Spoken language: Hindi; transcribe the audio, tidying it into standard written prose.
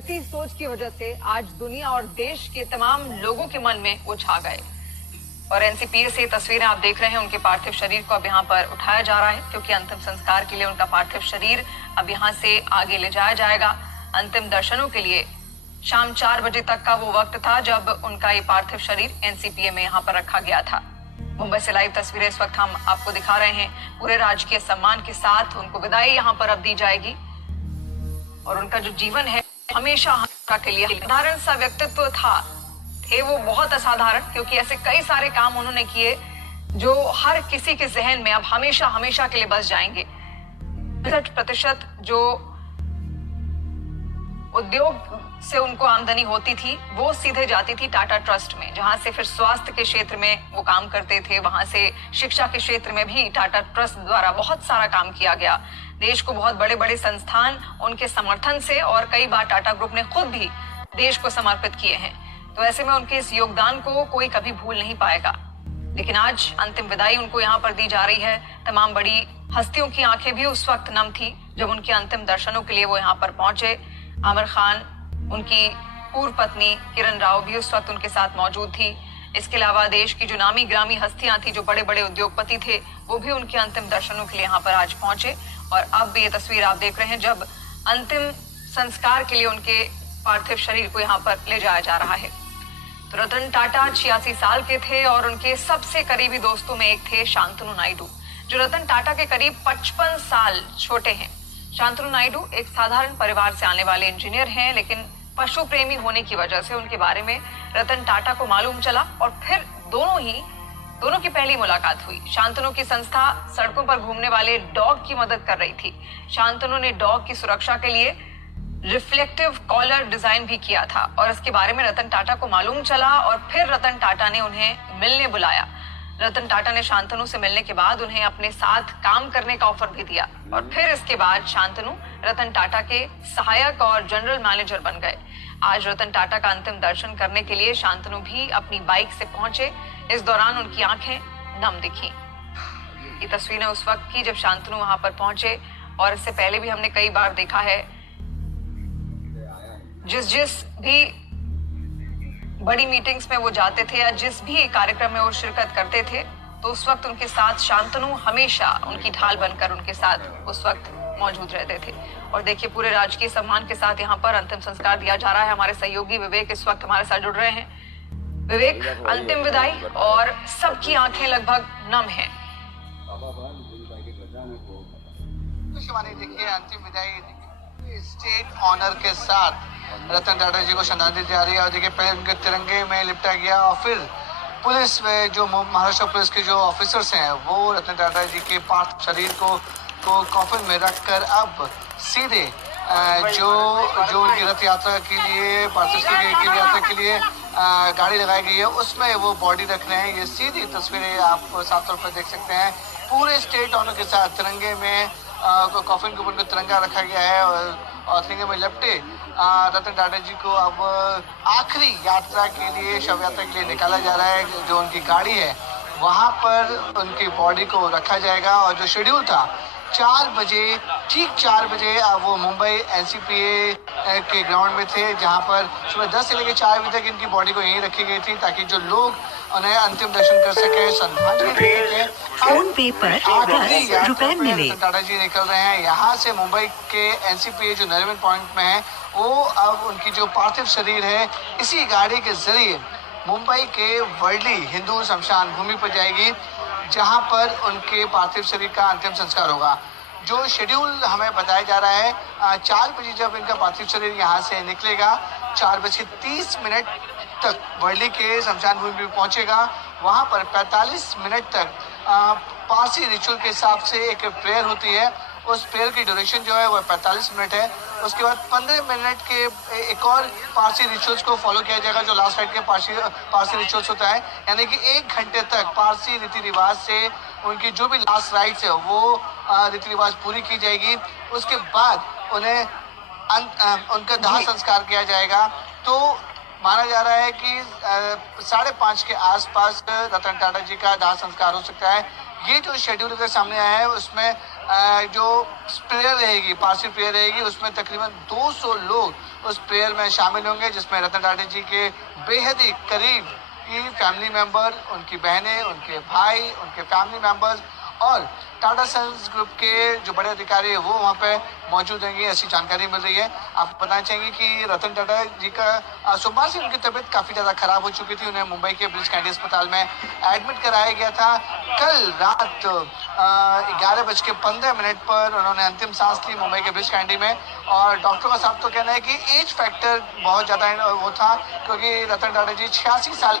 इसी सोच की वजह से आज दुनिया और देश के तमाम लोगों के मन में वो छा गए। और एनसीपीए से तस्वीरें आप देख रहे हैं, उनके पार्थिव शरीर को अब यहाँ पर उठाया जा रहा है क्योंकि अंतिम संस्कार के लिए उनका पार्थिव शरीर अब यहाँ से आगे ले जाया जाएगा। अंतिम दर्शनों के लिए शाम 4 बजे तक का वो वक्त था जब उनका ये पार्थिव शरीर एनसीपीए में यहाँ पर रखा गया था। मुंबई से लाइव तस्वीरें इस वक्त हम आपको दिखा रहे हैं। पूरे राजकीय सम्मान के साथ उनको विदाई यहाँ पर अब दी जाएगी और उनका जो जीवन है हमेशा के लिए साधारण सा व्यक्तित्व थे वो बहुत असाधारण, क्योंकि ऐसे कई सारे काम उन्होंने किए जो हर किसी के जहन में अब हमेशा हमेशा के लिए बस जाएंगे। 60% जो उद्योग से उनको आमदनी होती थी वो सीधे जाती थी टाटा ट्रस्ट में, जहां से फिर स्वास्थ्य के क्षेत्र में वो काम करते थे। वहां से शिक्षा के क्षेत्र में भी टाटा ट्रस्ट द्वारा बहुत सारा काम किया गया। देश को बहुत बड़े बड़े संस्थान उनके समर्थन से और कई बार टाटा ग्रुप ने खुद भी देश को समर्पित किए हैं। तो ऐसे में उनके इस योगदान को कोई कभी भूल नहीं पाएगा। लेकिन आज अंतिम विदाई उनको यहाँ पर दी जा रही है। तमाम बड़ी हस्तियों की आंखें भी उस वक्त नम थी जब उनके अंतिम दर्शनों के लिए वो यहाँ पर पहुंचे। आमिर खान, उनकी पूर्व पत्नी किरण राव भी उस वक्त उनके साथ मौजूद थी। इसके अलावा देश की जो नामी ग्रामी हस्तियां थी, जो बड़े बड़े उद्योगपति थे, वो भी उनके अंतिम दर्शनों के लिए यहाँ पर आज पहुंचे। और अब ये तस्वीर आप देख रहे हैं जब अंतिम संस्कार के लिए उनके पार्थिव शरीर को यहाँ पर ले जाया जा रहा है। तो रतन टाटा 86 साल के थे और उनके सबसे करीबी दोस्तों में एक थे शांतनु नायडू, जो रतन टाटा के करीब 55 साल छोटे हैं। शांतनु नायडू एक साधारण परिवार से आने वाले इंजीनियर हैं, लेकिन पशु प्रेमी होने की वजह से उनके बारे में रतन टाटा को मालूम चला और फिर दोनों की पहली मुलाकात हुई। शांतनु की संस्था सड़कों पर घूमने वाले डॉग की मदद कर रही थी। शांतनु ने डॉग की सुरक्षा के लिए रिफ्लेक्टिव कॉलर डिजाइन भी किया था और इसके बारे में रतन टाटा को मालूम चला और फिर रतन टाटा ने उन्हें मिलने बुलाया। रतन टाटा ने शांतनु से मिलने के बाद उन्हें अपने साथ काम करने का ऑफर भी दिया और फिर इसके बाद शांतनु रतन टाटा के सहायक और जनरल मैनेजर बन गए। आज रतन टाटा का अंतिम दर्शन करने के लिए शांतनु भी अपनी बाइक से पहुंचे। इस दौरान उनकी आंखें नम दिखी। ये तस्वीरें उस वक्त की जब शांतनु वहां पर पहुंचे और इससे पहले भी हमने कई बार देखा है, जिस भी बड़ी मीटिंग्स में वो जाते थे या जिस भी कार्यक्रम में वो शिरकत करते थे, तो उस वक्त उनके साथ शांतनु हमेशा उनकी ढाल बनकर उनके साथ उस वक्त मौजूद रहते थे। और देखिए, पूरे राजकीय सम्मान के साथ यहाँ पर अंतिम संस्कार दिया जा रहा है। हमारे सहयोगी विवेक इस वक्त हमारे साथ जुड़ रहे हैं। विवेक, अंतिम विदाई और सबकी आंखें लगभग नम हैं। देखिए, अंतिम विदाई स्टेट ऑनर के साथ रतन टाटा जी को श्रद्धांजलि दी जा रही है। और देखिए, पहले उनके तिरंगे में लिपटा गया और फिर पुलिस में जो महाराष्ट्र पुलिस के जो ऑफिसर्स हैं वो रतन टाटा जी के पार्थिव शरीर को कॉफिन में रखकर अब सीधे जो उनकी रथ यात्रा के लिए पार्थिव शरीर की यात्रा के लिए गाड़ी लगाई गई है उसमें वो बॉडी रख रहे हैं। ये सीधी तस्वीरें आप साफ तौर पर देख सकते हैं। पूरे स्टेट ऑनर के साथ तिरंगे में कॉफिन के ऊपर में तिरंगा रखा गया है और तिरंगे में लपटे रतन टाटा जी को अब आखिरी यात्रा के लिए, शव यात्रा के लिए निकाला जा रहा है। जो उनकी गाड़ी है वहां पर उनकी बॉडी को रखा जाएगा और जो शेड्यूल था 4 बजे, ठीक 4 बजे वो मुंबई एनसीपीए के ग्राउंड में थे, जहां पर सुबह 10 से लेकर 4 बजे तक इनकी बॉडी को यहीं रखी गई थी ताकि जो लोग उन्हें अंतिम दर्शन कर सके, श्रद्धांजलि दे सके। फोन पे पर 10 रुपए मिले। टाटा जी निकल रहे हैं यहाँ से मुंबई के एनसीपीए जो नरीमन पॉइंट में है, वो अब उनकी जो पार्थिव शरीर है इसी गाड़ी के जरिए मुंबई के वर्ली हिंदू शमशान भूमि पर जाएगी, जहां पर उनके पार्थिव शरीर का अंतिम संस्कार होगा। जो शेड्यूल हमें बताया जा रहा है 4 बजे जब इनका पार्थिव शरीर यहाँ से निकलेगा, 4:30 तक वर्ली के शमशान भूमि पर पहुंचेगा। वहां पर 45 मिनट तक पारसी रिचुअल के हिसाब से एक प्रेयर होती है। उस प्रेयर की ड्यूरेशन जो है वह 45 मिनट है। उसके बाद 15 मिनट के एक और पारसी रिचुअल्स को फॉलो किया जाएगा, जो लास्ट नाइट के पारसी रिचुअल्स होता है, यानी कि 1 घंटे तक पारसी रीति रिवाज से उनकी जो भी लास्ट राइट्स है वो रीति रिवाज पूरी की जाएगी। उसके बाद उन्हें उनका दाह संस्कार किया जाएगा। तो माना जा रहा है कि 5:30 के आसपास रतन टाटा जी का दाह संस्कार हो सकता है, ये जो शेड्यूल के सामने आया है उसमें जो प्रेयर रहेगी, पार्षद प्रेयर रहेगी, उसमें तकरीबन 200 लोग उस प्रेयर में शामिल होंगे, जिसमें रतन टाटा जी के बेहद ही करीब की फैमिली मेंबर, उनकी बहनें, उनके भाई, उनके फैमिली मेंबर्स और टाटा सन्स ग्रुप के जो बड़े अधिकारी है वो वहाँ पे मौजूद होंगे, ऐसी जानकारी मिल रही है। आप बताना चाहेंगे कि रतन टाटा जी का सोमवार से उनकी तबीयत काफ़ी ज़्यादा खराब हो चुकी थी, उन्हें मुंबई के ब्रिच कैंडी अस्पताल में एडमिट कराया गया था। कल रात 11:15 पर उन्होंने अंतिम सांस ली मुंबई के ब्रिच कैंडी में, और डॉक्टर का साहब तो कहना है कि एज फैक्टर बहुत ज़्यादा वो था, क्योंकि रतन टाटा जी 86 साल